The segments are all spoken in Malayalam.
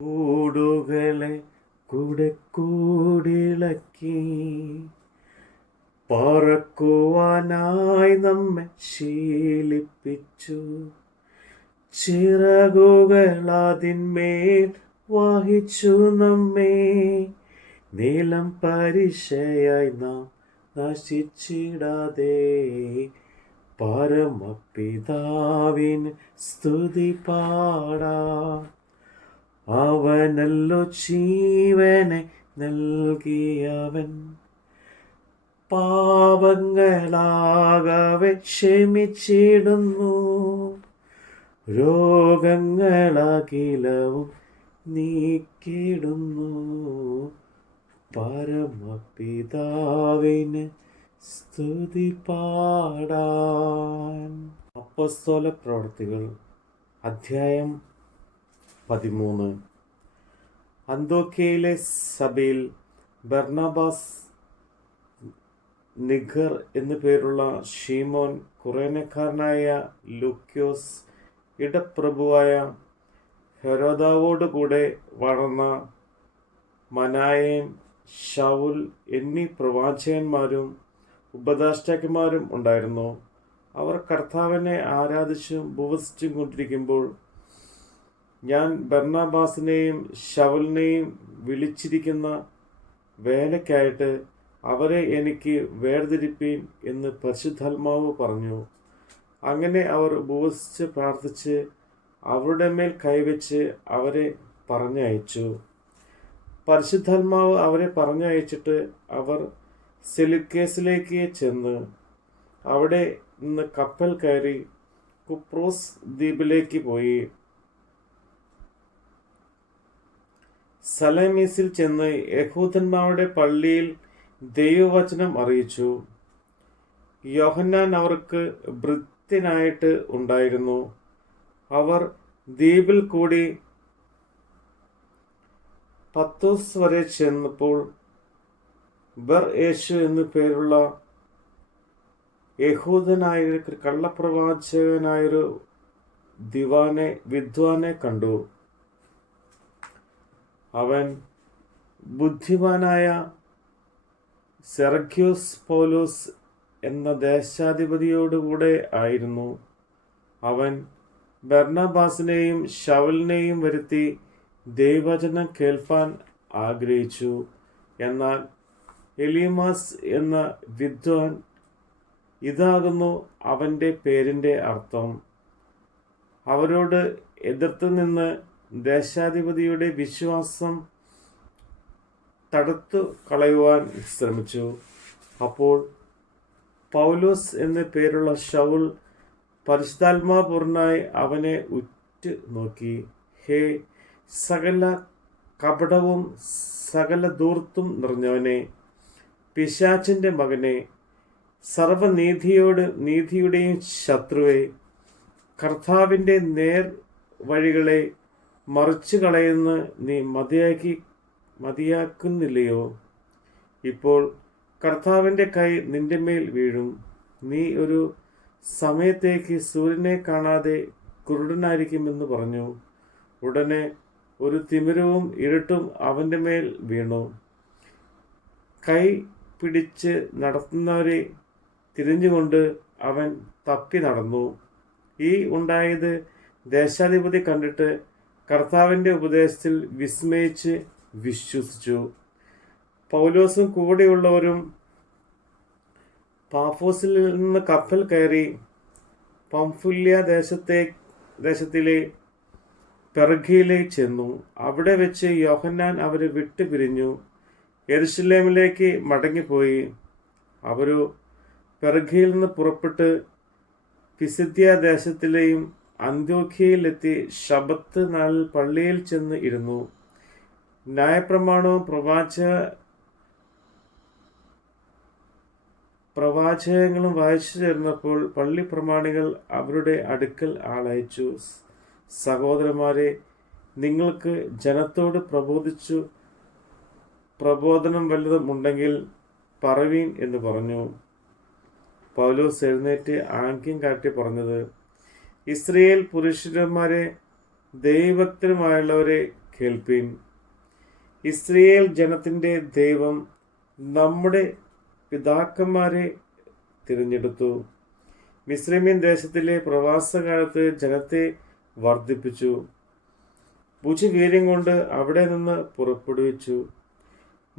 കൂടുകളെ കൂടെ കൂടിളക്കി പറക്കുവാനായി നമ്മെ ശീലിപ്പിച്ചു. ചിറകുകളതിന്മേൽ വഹിച്ചു നമ്മെ. നീലം പരിശയായി നാം നശിച്ചിടാതെ പരമപിതാവിന് സ്തുതി പാടാം. അവനല്ലോ ജീവനെ നൽകിയവൻ, പാപങ്ങളാകവെ ക്ഷമിച്ചിടുന്നു. രോഗങ്ങളകിലവും നീക്കിടുന്നു. പരമപിതാവിന് സ്തുതി പാടാൻ. അപ്പോസ്തല പ്രവൃത്തികൾ അധ്യായം 13. അന്ത്യോക്യയിലെ സഭയിൽ ബർന്നബാസ്, നിഗർ എന്നു പേരുള്ള ശീമോൻ, കുറേനക്കാരനായ ലൂക്യോസ്, ഇടപ്രഭുവായ ഹെരോദാവോടുകൂടെ വളർന്ന മനായേം, ശൗൽ എന്നീ പ്രവാചകന്മാരും ഉപദേഷ്ടാക്കന്മാരും ഉണ്ടായിരുന്നു. അവർ കർത്താവിനെ ആരാധിച്ചും ഉപവസിച്ചും കൊണ്ടിരിക്കുമ്പോൾ ഞാൻ ബർന്നബാസിനെയും ശൗലിനെയും വിളിച്ചിരിക്കുന്ന വേലയ്ക്കായിട്ട് അവരെ എനിക്ക് വേർതിരിപ്പീൻ എന്ന് പരിശുദ്ധാത്മാവ് പറഞ്ഞു. അങ്ങനെ അവർ ഉപവസിച്ച് പ്രാർത്ഥിച്ച് അവരുടെ മേൽ കൈവച്ച് അവരെ പറഞ്ഞയച്ചു. പരിശുദ്ധാത്മാവ് അവരെ പറഞ്ഞയച്ചിട്ട് അവർ സെലൂക്കേസിലേക്ക് ചെന്ന് അവിടെ നിന്ന് കപ്പൽ കയറി കുപ്രോസ് ദ്വീപിലേക്ക് പോയി. സലമീസിൽ ചെന്ന് യഹൂദന്മാരുടെ പള്ളിയിൽ ദൈവവചനം അറിയിച്ചു. യോഹന്നാൻ അവർക്ക് ഭൃത്യനായിട്ട് ഉണ്ടായിരുന്നു. അവർ ദ്വീപിൽ കൂടി പത്തോസ് വരെ ചെന്നപ്പോൾ ബർ-യേശു എന്നു പേരുള്ള യഹൂദനായ കള്ളപ്രവാചകനായൊരു വിദ്വാനെ കണ്ടു. അവൻ ബുദ്ധിമാനായ സെർഗ്യോസ് പൗലോസ് എന്ന ദേശാധിപതിയോടുകൂടെ ആയിരുന്നു. അവൻ ബർന്നബാസിനെയും ശൗലിനെയും വരുത്തി ദൈവവചനം കേൾപ്പാൻ ആഗ്രഹിച്ചു. എന്നാൽ എലീമാസ് എന്ന വിദ്വാൻ, ഇതാകുന്നു അവൻ്റെ പേരിൻ്റെ അർത്ഥം, അവരോട് എതിർത്ത് നിന്ന് ദേശാധിപതിയുടെ വിശ്വാസം തടുത്തു കളയുവാൻ ശ്രമിച്ചു. അപ്പോൾ പൗലോസ് എന്നു പേരുള്ള ശൗൽ പരിശുദ്ധാത്മാപൂർണനായി അവനെ ഉറ്റു നോക്കി. ഹേ, സകല കപടവും സകല ധൂർത്തും നിറഞ്ഞവനെ, പിശാചിന്റെ മകനെ, സർവനീതിയുടെയും ശത്രുവെ, കർത്താവിൻ്റെ നേർ വഴികളെ മറിച്ചു കളയുന്ന നീ മതിയാക്കുന്നില്ലയോ? ഇപ്പോൾ കർത്താവിൻ്റെ കൈ നിന്റെ മേൽ വീഴും. നീ ഒരു സമയത്തേക്ക് സൂര്യനെ കാണാതെ കുരുടനായിരിക്കുമെന്ന് പറഞ്ഞു. ഉടനെ ഒരു തിമിരവും ഇരുട്ടും അവൻ്റെ മേൽ വീണു. കൈ പിടിച്ച് നടത്തുന്നവരെ തിരിഞ്ഞുകൊണ്ട് അവൻ തപ്പി നടന്നു. ഈ ഉണ്ടായത് ദേശാധിപതി കണ്ടിട്ട് കർത്താവിൻ്റെ ഉപദേശത്തിൽ വിസ്മയിച്ച് വിശ്വസിച്ചു. പൗലോസും കൂടെയുള്ളവരും പാഫോസിൽ നിന്ന് കപ്പൽ കയറി പംഫുല്യ ദേശത്തിലെ പെർഗയിലേക്ക് ചെന്നു. അവിടെ വെച്ച് യോഹന്നാൻ അവരെ വിട്ടുപിരിഞ്ഞു യെരുശലേമിലേക്ക് മടങ്ങിപ്പോയി. അവരു പെർഗയിൽ നിന്ന് പുറപ്പെട്ട് പിസിദ്യ ദേശത്തിലെയും അന്ത്യോക്യയിലെത്തി ശബത്ത് നാളിൽ പള്ളിയിൽ ചെന്ന് ഇരുന്നു. ന്യായപ്രമാണവും പ്രവാചകങ്ങളും വായിച്ചു ചേർന്നപ്പോൾ പള്ളി പ്രമാണികൾ അവരുടെ അടുക്കൽ ആളയച്ചു. സഹോദരന്മാരെ, നിങ്ങൾക്ക് ജനത്തോട് പ്രബോധനം വല്ലതും ഉണ്ടെങ്കിൽ പറവീൻ എന്ന് പറഞ്ഞു. പൗലോസ് എഴുന്നേറ്റ് ആംഗ്യം കാട്ടി പറഞ്ഞത്, ഇസ്രായേൽ പുരുഷന്മാരെ, ദൈവഭക്തരുമായുള്ളവരെ കേൾപ്പിൻ. ഇസ്രായേൽ ജനത്തിൻ്റെ ദൈവം നമ്മുടെ പിതാക്കന്മാരെ തിരഞ്ഞെടുത്തു. മിസ്രൈമ്യൻ ദേശത്തിലെ പ്രവാസകാലത്ത് ജനത്തെ വർദ്ധിപ്പിച്ചു. ഭുജവീര്യം കൊണ്ട് അവിടെ നിന്ന് പുറപ്പെടുവിച്ചു.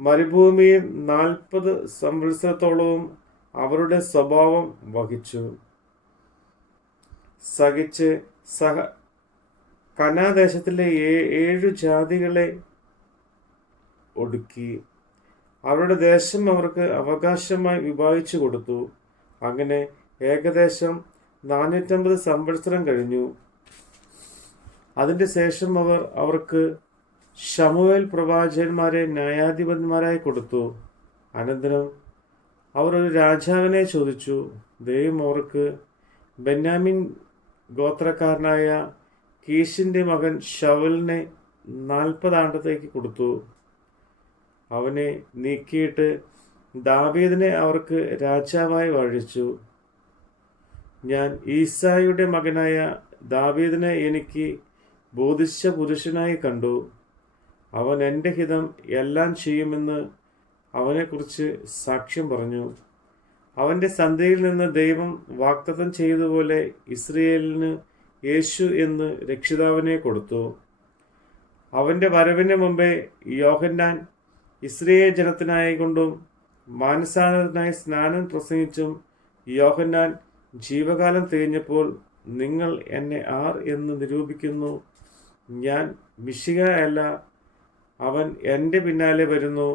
മരുഭൂമിയിൽ 40 സംവത്സരത്തോളവും അവരുടെ സ്വഭാവം വഹിച്ചു. സഹിച്ച് കനാദേശത്തിലെ 7 ജാതികളെ ഒടുക്കി. അവരുടെ ദേശം അവർക്ക് അവകാശമായി വിഭാഗിച്ചു കൊടുത്തു. അങ്ങനെ ഏകദേശം 450 സംവത്സരം കഴിഞ്ഞു. അതിൻ്റെ ശേഷം അവർക്ക് ശമൂവേൽ പ്രവാചകന്മാരെ ന്യായാധിപന്മാരായി കൊടുത്തു. അനന്തരം അവർ ഒരു രാജാവിനെ ചോദിച്ചു. ദൈവം അവർക്ക് ബെന്യാമിൻ ഗോത്രക്കാരനായ കീശിൻ്റെ മകൻ ശൗലിനെ 40 ആണ്ടത്തേക്ക് കൊടുത്തു. അവനെ നീക്കിയിട്ട് ദാവീദിനെ അവർക്ക് രാജാവായി വാഴിച്ചു. ഞാൻ ഈസായുടെ മകനായ ദാവീദിനെ എനിക്ക് ബോധിച്ച പുരുഷനായി കണ്ടു. അവൻ എൻ്റെ ഹിതം എല്ലാം ചെയ്യുമെന്ന് അവനെക്കുറിച്ച് സാക്ഷ്യം പറഞ്ഞു. അവൻ്റെ സന്തതിയിൽ നിന്ന് ദൈവം വാഗ്ദത്തം ചെയ്തതുപോലെ ഇസ്രായേലിന് യേശു എന്ന് രക്ഷിതാവിനെ കൊടുത്തു. അവൻ്റെ വരവിന് മുമ്പേ യോഹന്നാൻ ഇസ്രായേൽ ജനത്തിനായി കൊണ്ടും മാനസാന്തരത്തിനായി സ്നാനം പ്രസംഗിച്ചും, യോഹന്നാൻ ജീവകാലം തികഞ്ഞപ്പോൾ നിങ്ങൾ എന്നെ ആർ എന്ന് നിരൂപിക്കുന്നു? ഞാൻ മിശിഹ അല്ല, അവൻ എൻ്റെ പിന്നാലെ വരുന്നു.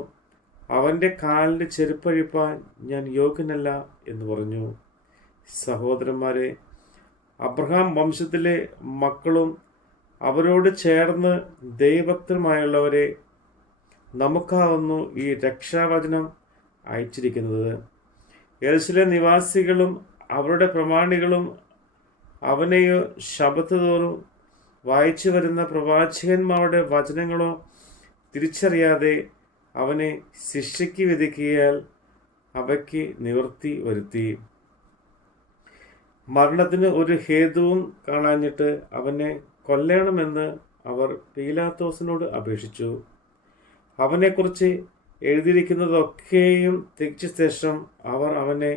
അവൻ്റെ കാലിൻ്റെ ചെരുപ്പഴിപ്പാൻ ഞാൻ യോഗ്യനല്ല എന്ന് പറഞ്ഞു. സഹോദരന്മാരെ, അബ്രഹാം വംശത്തിലെ മക്കളും അവരോട് ചേർന്ന് ദൈവഭക്തരുമായുള്ളവരെ, നമുക്കാവുന്നു ഈ രക്ഷാവചനം അയച്ചിരിക്കുന്നത്. യെരൂശലേം നിവാസികളും അവരുടെ പ്രമാണികളും അവനെയോ ശബ്ബത്ത് തോറും വായിച്ചു വരുന്ന പ്രവാചകന്മാരുടെ വചനങ്ങളോ തിരിച്ചറിയാതെ അവനെ ശിക്ഷയ്ക്ക് വിധിക്കിയാൽ അവയ്ക്ക് നിവൃത്തി വരുത്തി. മരണത്തിന് ഒരു ഹേതുവും കാണാഞ്ഞിട്ട് അവനെ കൊല്ലണമെന്ന് അവർ പീലാത്തോസിനോട് അപേക്ഷിച്ചു. അവനെക്കുറിച്ച് എഴുതിയിരിക്കുന്നതൊക്കെയും തികച്ച ശേഷം അവർ അവനെ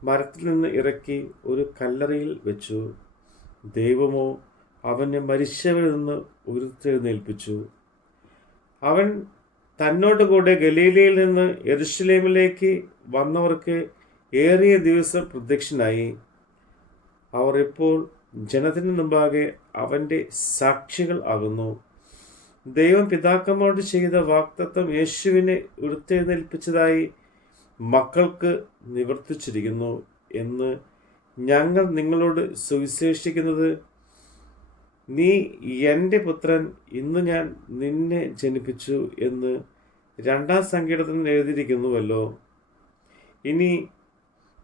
മരത്തിൽ നിന്ന് ഇറക്കി ഒരു കല്ലറയിൽ വെച്ചു. ദൈവമോ അവനെ മരിച്ചവരിൽ നിന്ന് ഉയർത്തെഴുന്നേൽപ്പിച്ചു. അവൻ തന്നോട് കൂടെ ഗലീലയിൽ നിന്ന് യെരൂശലേമിലേക്ക് വന്നവർക്ക് ഏറിയ ദിവസം പ്രത്യക്ഷനായി. അവർ ഇപ്പോൾ ജനത്തിന് മുമ്പാകെ അവൻ്റെ സാക്ഷികൾ ആകുന്നു. ദൈവം പിതാക്കന്മാരോട് ചെയ്ത വാഗ്ദത്തം യേശുവിനെ ഉയർത്തെഴുന്നേൽപ്പിച്ചതായി മക്കൾക്ക് നിവർത്തിച്ചിരിക്കുന്നു എന്ന് ഞങ്ങൾ നിങ്ങളോട് സുവിശേഷിക്കുന്നത്. നീ എൻ്റെ പുത്രൻ, ഇന്ന് ഞാൻ നിന്നെ ജനിപ്പിച്ചു എന്ന് 2-ാം സങ്കീർത്തനത്തിൽ എഴുതിയിരിക്കുന്നുവല്ലോ. ഇനി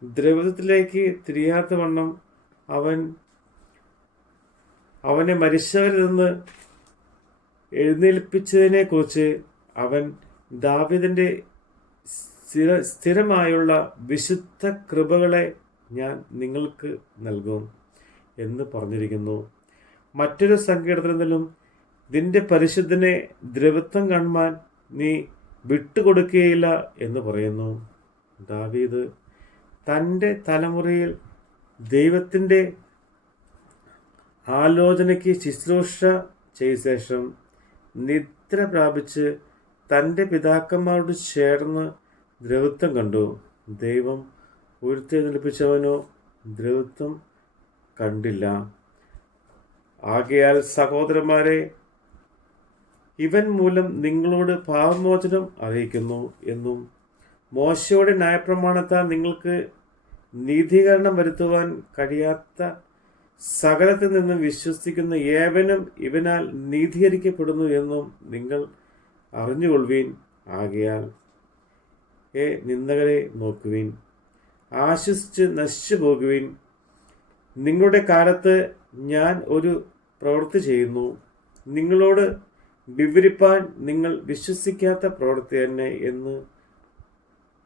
ദ്രവ്യത്തിലേക്ക് തിരിയാത്ത വണ്ണം അവനെ മരിച്ചവരിൽ നിന്ന് എഴുന്നേൽപ്പിച്ചതിനെ കുറിച്ച് അവൻ ദാവീദിന്റെ സ്ഥിരമായുള്ള വിശുദ്ധ കൃപകളെ ഞാൻ നിങ്ങൾക്ക് നൽകും എന്ന് പറഞ്ഞിരിക്കുന്നു. മറ്റൊരു സങ്കീർത്തനത്തിലും നിന്റെ പരിശുദ്ധനെ ദ്രവത്വം കാണുവാൻ നീ വിട്ടുകൊടുക്കുകയില്ല എന്ന് പറയുന്നു. ദാവീദ് തൻ്റെ തലമുറയിൽ ദൈവത്തിൻ്റെ ആലോചനയ്ക്ക് ശുശ്രൂഷ ചെയ്ത ശേഷം നിദ്ര പ്രാപിച്ച് തൻ്റെ പിതാക്കന്മാരോട് ചേർന്ന് ദ്രവത്വം കണ്ടു. ദൈവം ഉയർത്തെഴുന്നേൽപ്പിച്ചവനോ ദ്രവത്വം കണ്ടില്ല. ആകയാൽ സഹോദരന്മാരെ, ഇവൻ മൂലം നിങ്ങളോട് പാപമോചനം അറിയിക്കുന്നു എന്നും മോശയുടെ ന്യായപ്രമാണത്താൽ നിങ്ങൾക്ക് നീതീകരണം വരുത്തുവാൻ കഴിയാത്ത സകലത്തിൽ നിന്നും വിശ്വസിക്കുന്ന ഏവനും ഇവനാൽ നീതീകരിക്കപ്പെടുന്നു എന്നും നിങ്ങൾ അറിഞ്ഞുകൊള്ളുവീൻ. ആകയാൽ നിന്ദകരെ നോക്കുവിൻ, ആശ്വസിച്ച് നശിച്ചു പോകുവിൻ. നിങ്ങളുടെ കാലത്ത് ഞാൻ ഒരു പ്രവൃത്തി ചെയ്യുന്നു, നിങ്ങളോട് വിവരിപ്പാൻ നിങ്ങൾ വിശ്വസിക്കാത്ത പ്രവൃത്തി തന്നെ എന്ന്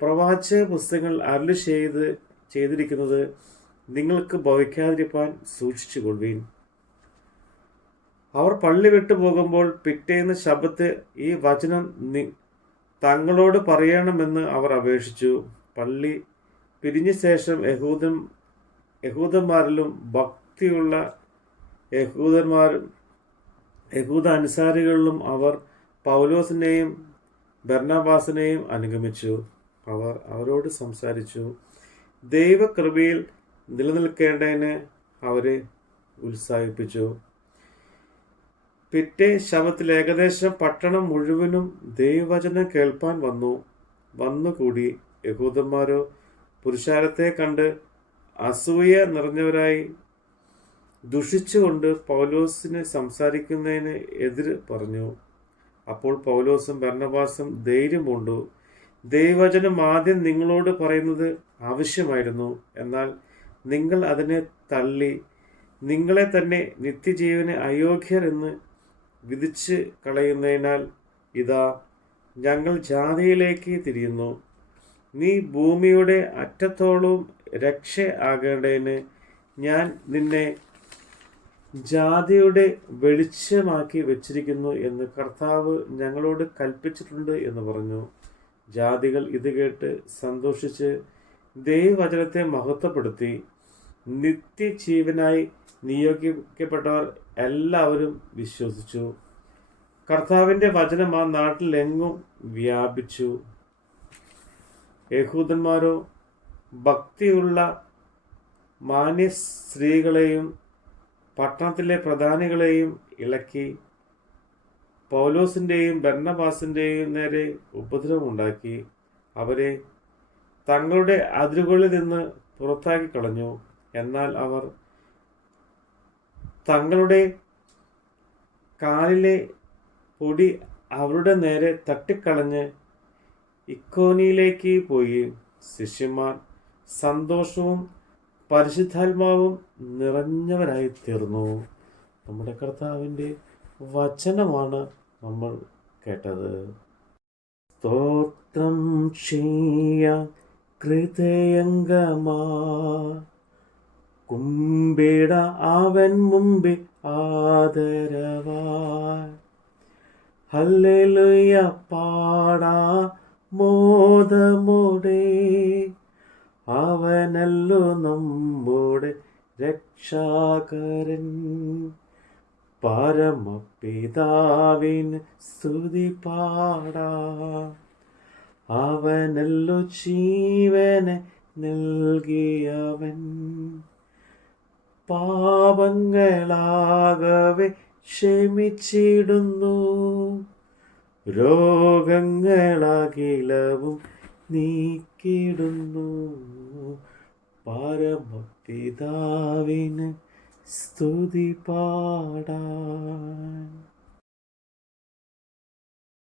പ്രവാചക പുസ്തകങ്ങൾ അരുളി ചെയ്തിരിക്കുന്നത് നിങ്ങൾക്ക് ഭവിക്കാതിരിപ്പാൻ സൂക്ഷിച്ചുകൊള്ളുവീൻ. അവർ പള്ളി വിട്ടു പോകുമ്പോൾ പിറ്റേന്ന് ശബ്ബത്ത് ഈ വചനം തങ്ങളോട് പറയണമെന്ന് അവർ അപേക്ഷിച്ചു. പള്ളി പിരിഞ്ഞ ശേഷം യഹൂദന്മാരിലും ഭക്തിയുള്ള യഹൂദ അനുസാരികളിലും അവർ പൗലോസിനെയും ബർന്നബാസിനെയും അനുഗമിച്ചു. അവർ അവരോട് സംസാരിച്ചു. ദൈവകൃപയിൽ നിലനിൽക്കേണ്ടതിന് അവരെ ഉത്സാഹിപ്പിച്ചു. പിറ്റേ ശബ്ബത്തിൽ ഏകദേശം പട്ടണം മുഴുവനും ദൈവവചനം കേൾപ്പാൻ വന്നുകൂടി. യഹൂദന്മാരോ പുരുഷാരത്തെ കണ്ട് അസൂയ നിറഞ്ഞവരായി ദുഷിച്ചുകൊണ്ട് പൗലോസിന് സംസാരിക്കുന്നതിന് എതിര് പറഞ്ഞു. അപ്പോൾ പൗലോസും ബർന്നബാസും ധൈര്യം കൊണ്ടു, ദൈവവചനം ആദ്യം നിങ്ങളോട് പറയുന്നത് ആവശ്യമായിരുന്നു, എന്നാൽ നിങ്ങൾ അതിനെ തള്ളി നിങ്ങളെ തന്നെ നിത്യജീവന് അയോഗ്യർ എന്ന് വിധിച്ച് കളയുന്നതിനാൽ ഇതാ ഞങ്ങൾ ജാതിയിലേക്ക് തിരിയുന്നു. നീ ഭൂമിയുടെ അറ്റത്തോളവും രക്ഷ ആകേണ്ടതിന് ഞാൻ നിന്നെ ജാതിയുടെ വെളിച്ചമാക്കി വെച്ചിരിക്കുന്നു എന്ന് കർത്താവ് ഞങ്ങളോട് കൽപ്പിച്ചിട്ടുണ്ട് എന്ന് പറഞ്ഞു. ജാതികൾ ഇത് കേട്ട് സന്തോഷിച്ച് ദൈവവചനത്തെ മഹത്വപ്പെടുത്തി. നിത്യജീവനായി നിയോഗിക്കപ്പെട്ടവർ എല്ലാവരും വിശ്വസിച്ചു. കർത്താവിൻ്റെ വചനം ആ നാട്ടിലെങ്ങും വ്യാപിച്ചു. യഹൂദന്മാരോ ഭക്തിയുള്ള മാന്യ സ്ത്രീകളെയും പട്ടണത്തിലെ പ്രധാനികളെയും ഇളക്കി പൗലോസിൻ്റെയും ബർന്നബാസിൻ്റെയും നേരെ ഉപദ്രവമുണ്ടാക്കി അവരെ തങ്ങളുടെ അതിരുകളിൽ നിന്ന് പുറത്താക്കി കളഞ്ഞു. എന്നാൽ അവർ തങ്ങളുടെ കാലിലെ പൊടി അവരുടെ നേരെ തട്ടിക്കളഞ്ഞ് ഇക്കോനിയിലേക്ക് പോയി. ശിഷ്യന്മാർ സന്തോഷവും പരിശുദ്ധാത്മാവും നിറഞ്ഞവരായി തീർന്നു. നമ്മുടെ കർത്താവിൻ്റെ വചനമാണ് നമ്മൾ കേട്ടത്. സ്തോത്രം ചെയ്യാം ഹൃദയംഗമാ കുമ്പിട അവൻ മുമ്പേ ആദരവായി ഹല്ലേലൂയ പാടാ മോദമോടെ അവനല്ലോ നമ്മുടെ രക്ഷാകരൻ. പരമപിതാവിന് സ്തുതി പാടാ അവനല്ലോ ജീവനെ നൽകിയവൻ. പാപങ്ങളാകവെ ക്ഷമിച്ചിടുന്നു രോഗങ്ങളാകിലവും നീക്കിടുന്നു. പരമപിതാവിന് സ്തുതി പാടാൻ.